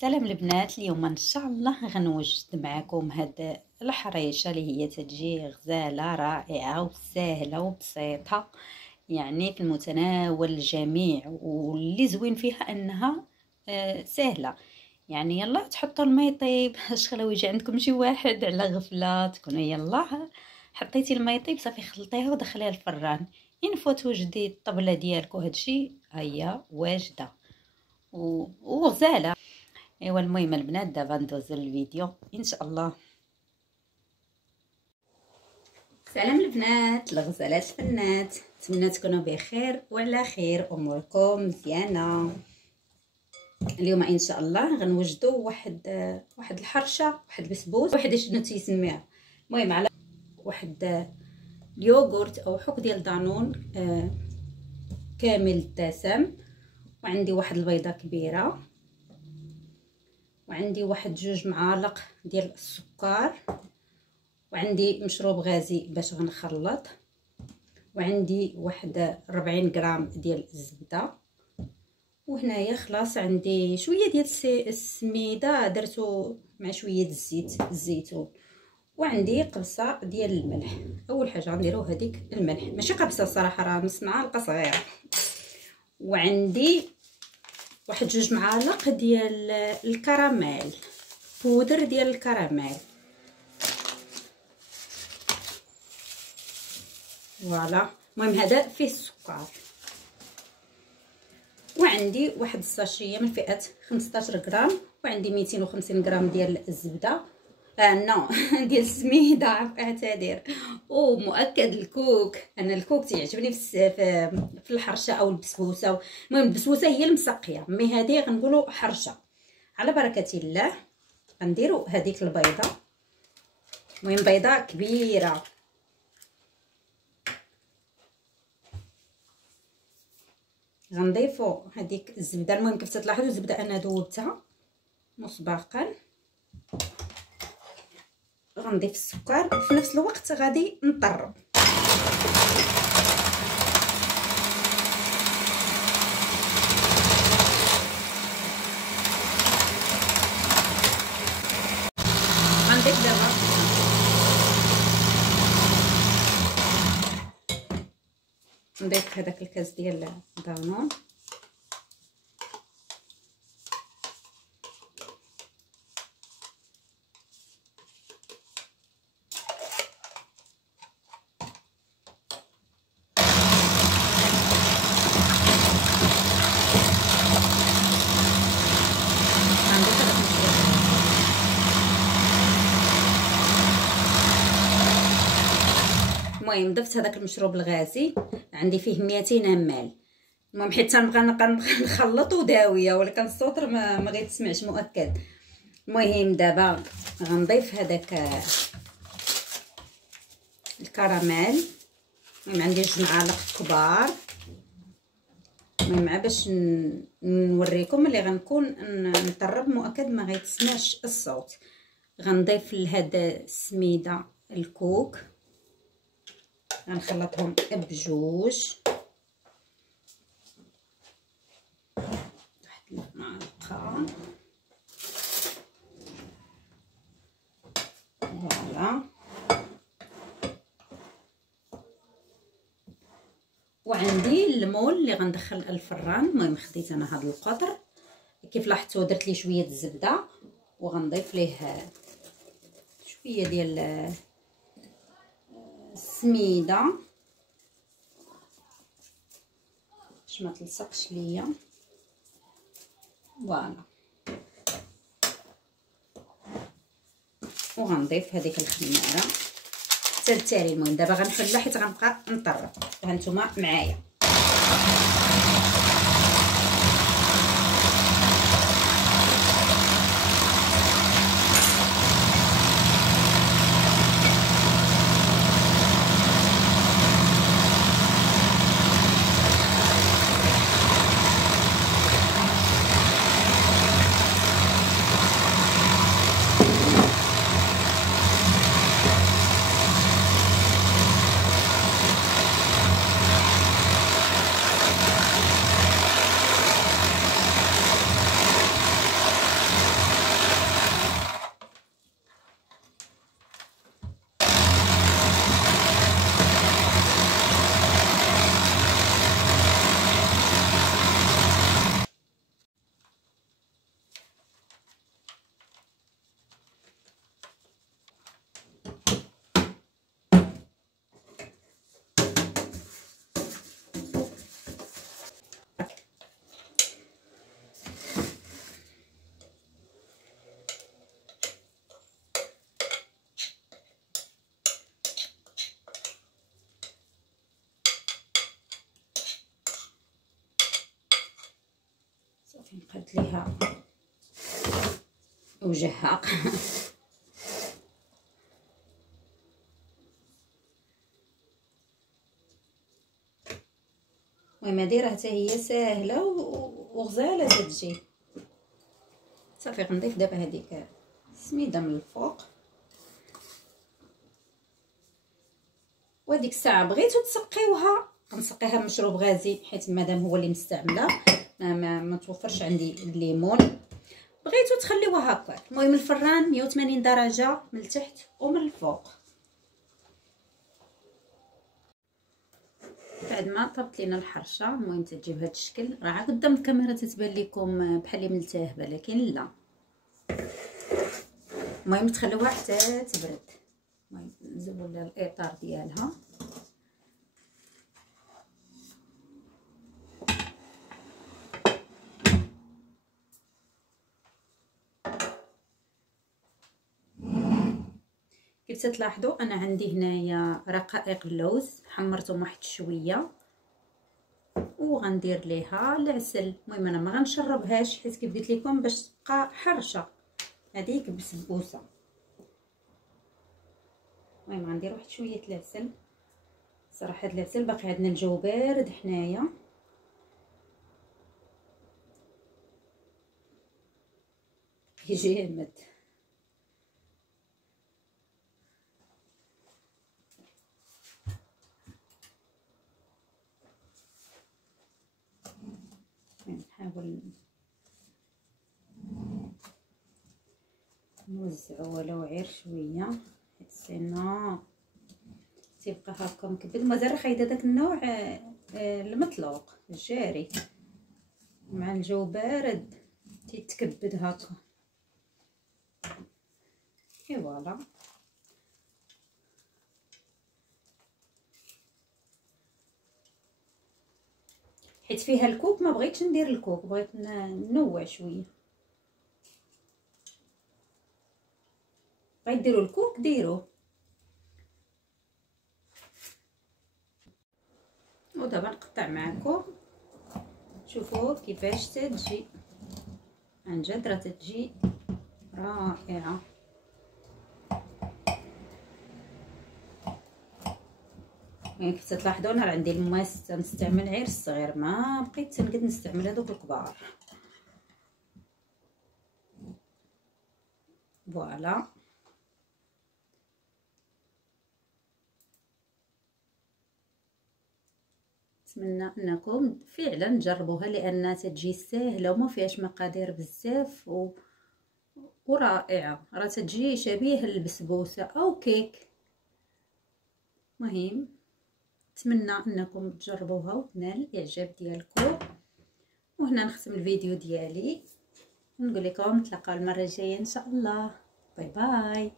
سلام البنات. اليوم ان شاء الله غنوجد معكم هاد الحريشه اللي هي تجي غزاله رائعه وسهله وبسيطه، يعني في المتناول الجميع. واللي زوين فيها انها سهله. يعني يلا تحطوا الماء يطيب، شغله يجي عندكم شي واحد على غفله تكونوا يلا حطيتي الماء يطيب صافي خلطيها ودخليها الفران. ينفوا توجدي الطبله ديالك وهادشي هيا واجده وغزاله. ايوا المهم البنات دابا ندوزو للفيديو ان شاء الله. سلام البنات، الغزالات الفنات، نتمنى تكونوا بخير وعلى خير، اموركم مزيانه. اليوم ان شاء الله غنوجدوا واحد الحرشه، واحد البسبوس، واحد شنو تيسميها، المهم على واحد اليوغورت او حك ديال دانون كامل الدسم، وعندي واحد البيضه كبيره، وعندي واحد 2 معالق ديال السكر، وعندي مشروب غازي باش غنخلط، وعندي واحد 40 غرام ديال الزبده، وهنايا خلاص عندي شويه ديال السميده درتو مع شويه الزيت الزيتون، وعندي قبصه ديال الملح. اول حاجه غنديرو هذيك الملح، ماشي قبصه الصراحه راه نص معلقه صغيره، وعندي واحد 2 معالق ديال الكراميل، بودر ديال الكراميل، فوالا. المهم هذا فيه السكر، وعندي واحد الساشيه من فئه 15 غرام، وعندي 250 غرام ديال الزبده نو ديال السميده، اعتذر. ومؤكد الكوك، انا الكوك تيعجبني في الحرشه او البسبوسه. المهم البسبوسه هي المسقيه، مي هذه غنقولوا حرشه. على بركه الله غنديروا هذيك البيضه، المهم بيضه كبيره، غنضيفوا هذيك الزبده. المهم كيف تلاحظوا الزبده انا ذوبتها مسبقا، غنضيف السكر في نفس الوقت غادي نطرب. غنضيف دابا نضيف هذاك الكاس ديال دانون، المهم ضفت هذاك المشروب الغازي، عندي فيه 200 مل. المهم حيت تنبغى نخلط وداويه، ولكن الصوت ما غيتسمعش مؤكد. المهم دابا غنضيف هذاك الكراميل، المهم عندي 2 معالق كبار. المهم باش نوريكم اللي غنكون نطرب مؤكد ما غيتسمعش الصوت. غنضيف لهاد السميده الكوك، غنخلطهم بجوج، واحد المعلقه، فوالا. وعندي المول اللي غندخل الفران. المهم خديت انا هذا القطر كيف لاحظتوا، درت ليه شويه الزبده، وغنضيف ليه شويه ديال السميده باش ما تلصقش ليا، فوالا. وغنضيف هذيك الخميره حتى التالي. المهم دابا غنحلها حيت غنبقى نطرب، هانتوما معايا. صافي نقاد ليها وجهها. المهم دايره حتى هي ساهله وغزاله تتجي. صافي غنضيف دابا هذيك السميده من الفوق. وهذيك الساعه بغيتو تسقيوها غنسقيها بمشروب غازي، حيت مادام هو اللي مستعمله ما توفرش عندي الليمون. بغيتو تخليوها هكاك. المهم الفران 180 درجه من التحت ومن الفوق. بعد ما طبت لينا الحرشه، المهم تجي بهذا الشكل. راه قدام الكاميرا تتبان لكم بحال اللي ملتهبه، لكن لا. المهم تخلوها حتى تبرد. المهم نزول لها الاطار ديالها. كيف تلاحظوا انا عندي هنايا رقائق اللوز حمرتهم واحد شويه، وغندير ليها العسل. المهم انا ما غنشربهاش حيت كيف قلت لكم باش تبقى حرشه هذيك بسبوسه. المهم غندير واحد شويه العسل. صراحه هاد العسل باقي عندنا الجو بارد حنايا، جامد. نحاول نوزعو ولو غير شويه حيت سينا تيبقى هكا مكبد. مازال خايده داك النوع المطلوق الجاري، مع الجو بارد تيتكبد هكا. اي فوالا. حيت فيها الكوك ما بغيتش ندير الكوك، بغيت ننوع شويه. بغيت ديروا الكوك ديروه. ودابا نقطع معكم شوفوا كيفاش تتجي. عن جد راه تتجي رائعه. يعني كيف تلاحظوا انا عندي الماس تنستعمل غير الصغير، ما بقيت تنقد نستعمل هذوك الكبار. فوالا. نتمنى انكم فعلا تجربوها لان تجي ساهله وما فيهاش مقادير بزاف ورائعه. راه تجي شبيه البسبوسه او كيك. مهم نتمنى انكم تجربوها وتنال الاعجاب ديالكم. وهنا نختم الفيديو ديالي ونقول لكم نتلاقاو المره الجايه ان شاء الله. باي باي.